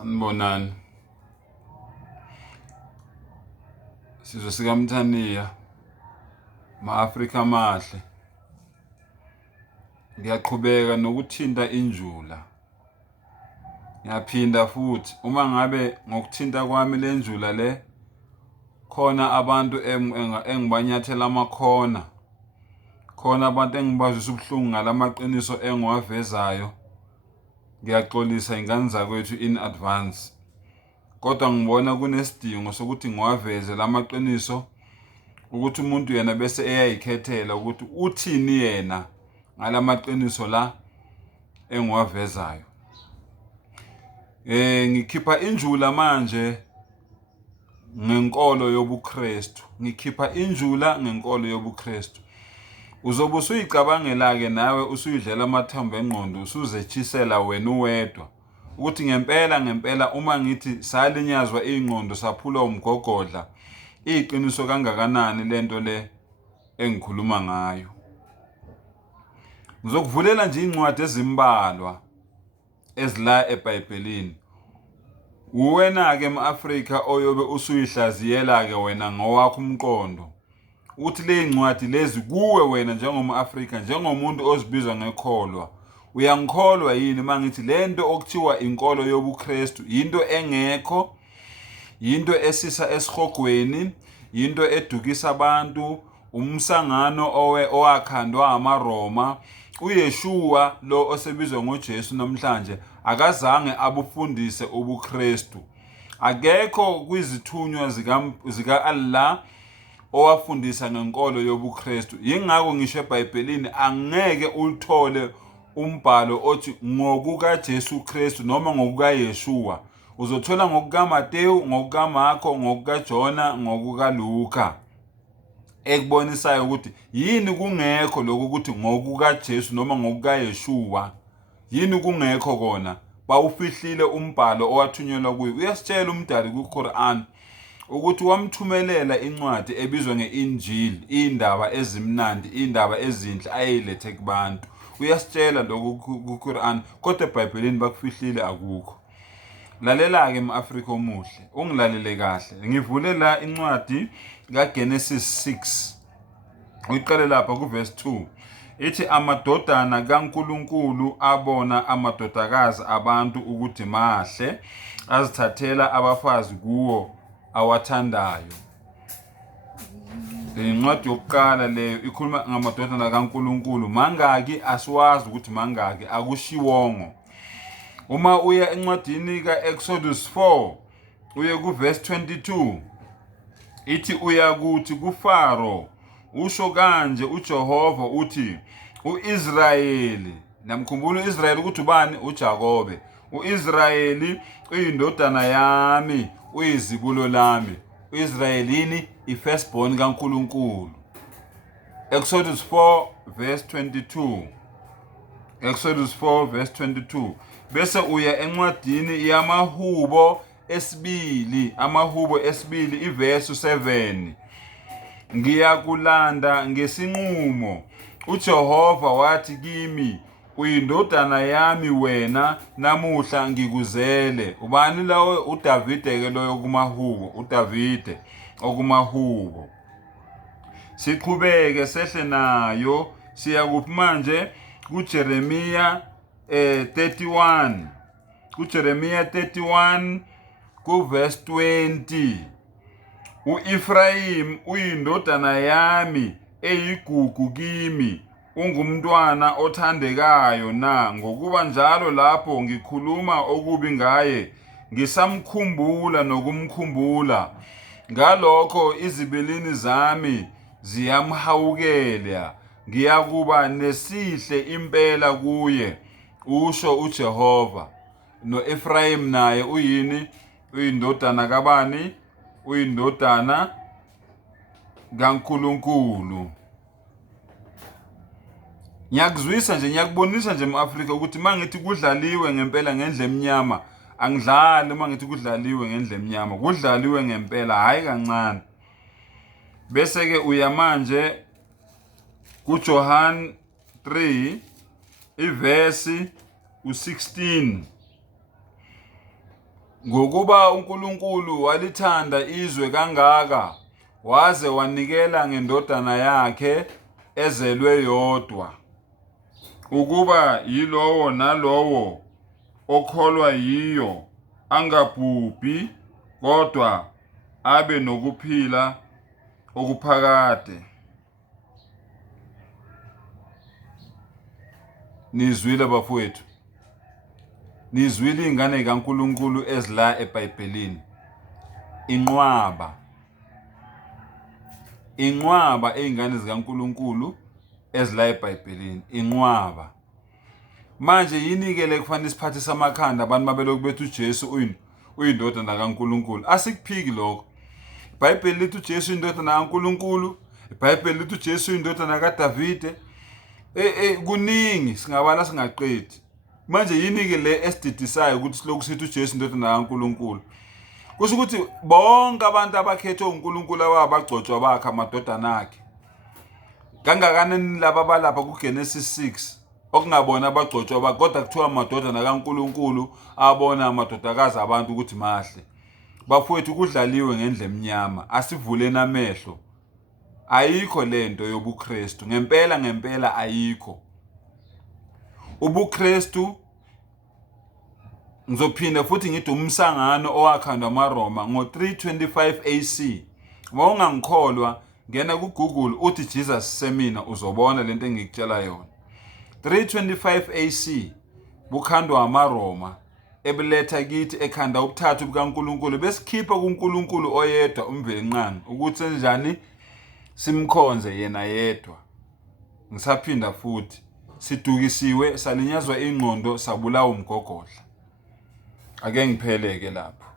Sanibonani. Sizwe sikaMthaniya, ma-Afrika mahle. Ngiyaqhubeka nokuthinta injula. Ngiyaphinda futhi uma ngabe ngokuthinta kwami le njula le khona abantu engibanyathela amakhona. Khona abantu engibazwisa ubuhlungu ngalamaqiniso engiwavezayo. Ngiyaxolisa ingane zakwethu in advance. Kodwa ngibona kunesidingo sokuthi ngiwaveze lamaqiniso ukuthi umuntu yena bese eyayikhethela ukuthi uthini yena ngalamaqiniso la engiwavezayo. Ngikhipha injula manje ngenkolo yobuKristu. Ngikhipha injula ngenkolo yobuKristu. Uzobe usuyicabangela ke nawe usuyidlela amathambo engqondo usuzechisela wena uwedwa ukuthi ngempela uma ngithi salinyazwa ingqondo saphula umgogodla iqiniso kangakanani lento le engikhuluma ngayo. Ngizokuvulela nje incwadi ezimbalwa ezila eBhayibhelini. Uwena ke ema-Afrika oyobe usuyihlaziyela ke wena ngowakho umqondo uthi le incwadi lezi kuwe wena njengoma-Afrika njengomuntu ozibiza ngekholwa uyangikholwa yini mangithi lento okuthiwa inkolo yobuKristu into engekho, into esisa esihogweni, into edukisa abantu, umsangano owakhandwa amaRoma. UYeshua lo osebizwa ngoJesu namhlanje akazange abufundise ubuKristu. Akekho kwizithunywa zika-Allah owafundisa ngenkolo yobuKristu. Yingakho ngisho eBhayibhelini angeke ulithole umbhalo othi ngokukaJesu Kristu noma ngokukaYeshua. Uzothola ngokukaMateyu, ngokukaMarko, ngokukaJona, ngokukaLuka. Ekubonisayo ukuthi yini kungekho lokho ukuthi ngokukaJesu noma ngokukaYeshua. Yini kungekho kona? Bawufihlile umbhalo owathunyelwa kuye. Uyasitshela umdali kuQuran ukuthi wamthumelela incwadi ebizwa nge-Injili, indaba ezimnandi, indaba ezinhle ayelethe kubantu. Uyasitshela lokho kuQuran kodwa eBhayibhelini bakufihlile akukho. Lalela ke ema-Afrika omuhle, ungilalele kahle. Ngivule la incwadi kaGenesis 6. Uyiqale lapha kuverse 2. Ithi amadodana kaNkulunkulu abona amadodakazi abantu ukuthi mahle azithathela abafazi kuwo awathandayo. Incwadi yokuqala leyo ikhuluma ngamadodana kaNkulunkulu. Mangaki asiwazi ukuthi mangaki, akushiwongo. Uma uya encwadini kaExodus 4 uye kuverse 22 ithi uyakuthi kuFaro usho kanje uJehova uthi uIsrayeli, namkhumbula uIsrayeli ukuthi ubani? uJakobe. uIsrayeli uyindodana yami, uyizibulo lami. uIsrayelini ifirstborn kaNkulunkulu. Exodus 4 verse 22. Exodus 4 verse 22. Bese uya encwadini yamaHubo esibili, amaHubo esibili iverse 7. Ngiyakulanda ngesinqumo. uJehova wathi kimi, uyindodana yami wena, namuhla ngikuzele. Ubani lawe? uDavide ke loyo kumaHubo, uDavide okumaHubo. Siqhubeke sehle nayo siya kuphi manje? kuJeremiya 31. kuJeremiya 31 kuverse 20. uEfrayim uyindodana yami eyigugu kimi, ungumntwana othandekayo na, ngokuba njalo lapho ngikhuluma okubi ngaye ngisamkhumbula nokumkhumbula. Ngalokho izibilini zami ziyamhawukela, ngiyakuba nesihle impela kuye, usho uJehova. No-Efrayim naye uyini? Uyindodana kabani? Uyindodana kaNkulunkulu. Ngiyakuzwisa nje, ngiyakubonisa nje ema-Afrika ukuthi mangithi kudlaliwe ngempela ngendle emnyama, angidlali. Mangithi kudlaliwe ngendle emnyama, kudlaliwe ngempela, hayi kancane. Bese ke uya manje kuJohn 3 iverse u-16. Ngokuba uNkulunkulu walithanda izwe kangaka waze wanikela ngendodana yakhe ezelwe yodwa, ukuba yilowo nalowo okholwa yiyo angabhubhi kodwa abe nokuphila okuphakade. Nizwile bafowethu? Nizwile ingane kaNkulunkulu ezila eBhayibhelini? Inqwaba izingane zikaNkulunkulu ezila eBhayibhelini, inqwaba. Manje yini-ke le kufanele siphathise amakhanda abantu mabelokhu bethi uJesu uyindodana kaNkulunkulu? Asikuphiki lokho. iBhayibheli lithi uJesu uyindodana kaNkulunkulu, iBhayibheli lithi uJesu uyindodana kaDavide. Kuningi singabala singaqedi. Manje yini-ke le esididisayo ukuthi siloku sithi uJesu indodana kaNkulunkulu? Kusho ukuthi bonke abantu abakhethwe uNkulunkulu abagcotshwa bakhe amadodana akhe. Kangakanani laba balapha kuGenesis 6 okungabona abagcotshwa bakhe kodwa kuthiwa amadodana kaNkulunkulu abona amadodakazi abantu ukuthi mahle. Bafowethu, kudlaliwe ngendle emnyama, asivuleni amehlo. Ayikho lento yobuKristu, ngempela ayikho. UbuKristu, ngizophinda futhi ngithi umsangano owakhandwa amaRoma ngo-325 AC. Uma ungangikholwa ngena ku-Google uthi Jesus Semina uzobona lento engikutshela yona. 325 AC bukhandwa amaRoma ebeletha kithi ekhanda ubuthathu bukaNkulunkulu besikhipha kuNkulunkulu oyedwa umvelinqangi ukuthi senjani simkhonze yena yedwa. Ngisaphinda futhi, sidukisiwe, salinyazwa ingqondo, sabulawa umgogodla. Ake ngipheleke lapho.